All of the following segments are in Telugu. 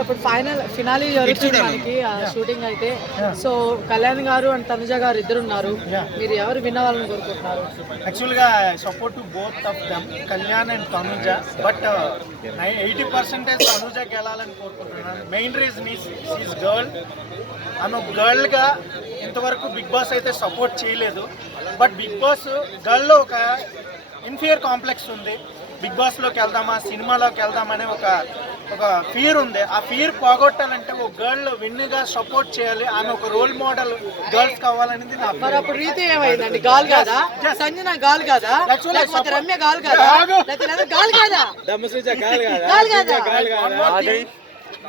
ఇప్పుడు ఫినాలీ జరుగుతుంది మనకి షూటింగ్ అయితే. సో కళ్యాణ్ గారు అండ్ తనుజ గారు ఇద్దరు ఉన్నారు. మీరు ఎవరు వినాలని కోరుకుంటున్నారు? యాక్చువల్గా support to both of them, Kalyan and Tanuja. But 80% తనుజకి వెళ్ళాలని కోరుకుంటున్నాను. Main reason is girl. ఆమె గర్ల్గా ఇంతవరకు బిగ్ బాస్ అయితే సపోర్ట్ చేయలేదు. బట్ బిగ్ బాస్ గర్ల్లో ఒక ఇన్ఫీరియర్ కాంప్లెక్స్ ఉంది. బిగ్ బాస్లోకి వెళ్దామా, సినిమాలోకి వెళ్దామనే ఒక ఫియర్ ఉంది. ఆ ఫియర్ పోగొట్టాలంటే ఒక గర్ల్ విన్గా సపోర్ట్ చేయాలి. ఆమె ఒక రోల్ మోడల్ గర్ల్స్ కావాలనేది నా. మరి అప్పుడు రీతి ఏమైందండి? గాల్ కాదా? సంజన గాల్ కాదా? లేకపోతే రమ్య గాల్ కాదా? లేకపోతే గాల్ కాదా? గాల్ కాదా?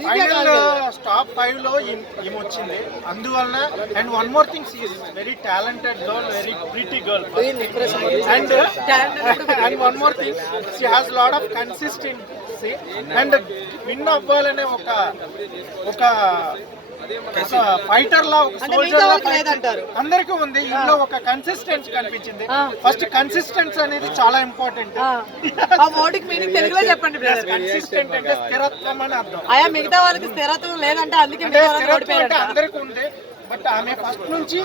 ఫైనల్ టాప్ 5 లో ఈమె వచ్చింది. అందువలన and one more thing, she is very talented girl, very pretty girl. And one more thing, she has lot of consistency. And win అవ్వాలనే ఒక ఫైటర్ లా, ఒక సోల్జర్ లా అందరికీ ఉంది. ఇందులో ఒక కన్సిస్టెన్సీ కనిపించింది. ఫస్ట్ కన్సిస్టెన్సీ అనేది చాలా ఇంపార్టెంట్. కన్సిస్టెంట్ అంటే స్థిరత్వం అని అర్థం. మిగతా వాళ్ళకి స్థిరత్వం లేదంటే అందుకే అందరికీ ఉంది. బట్ ఆమె ఫస్ట్ నుంచి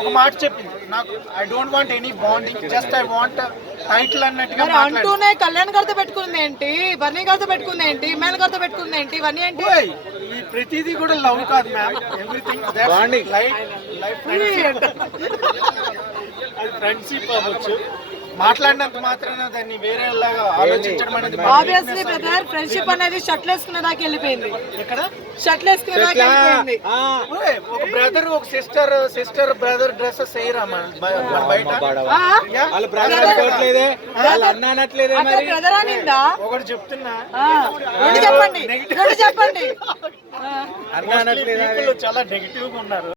ఒక మాట చెప్పింది, నాకు I don't want any bonding, just I want title అన్నట్టుగా అంటూనే కళ్యాణ్ గారితో పెట్టుకుంది ఏంటి, బర్నీ గారితో పెట్టుకుంది ఏంటి, మేల్ గారితో పెట్టుకుంది ఏంటి, ఇవన్నీ ఏంటి? ఈ ప్రతిదీ కూడా లవ్ కాదు మ్యామ్. ఎవ్రీథింగ్ ఫ్రెండ్షిప్ అవ్వచ్చు. మాట్లాడినంత మాత్రాన దాన్ని వేరేలాగా ఆలోచించడం అనేది. ఆబ్వియస్లీ బ్రదర్, ఫ్రెండ్షిప్ అనేది షర్ట్ వేసుకునే దాకా వెళ్ళిపోయింది. ఇక్కడ షర్ట్ వేసుకునే దాకా వెళ్ళిపోయింది. ఒక బ్రదర్, ఒక సిస్టర్ బ్రదర్ డ్రెస్సెస్ వేయరా మన బయట? బ్రదర్ అనిందా? ఒకటి చెప్తున్నా, చెప్పండి. చాలా నెగిటివ్ గా ఉన్నారు.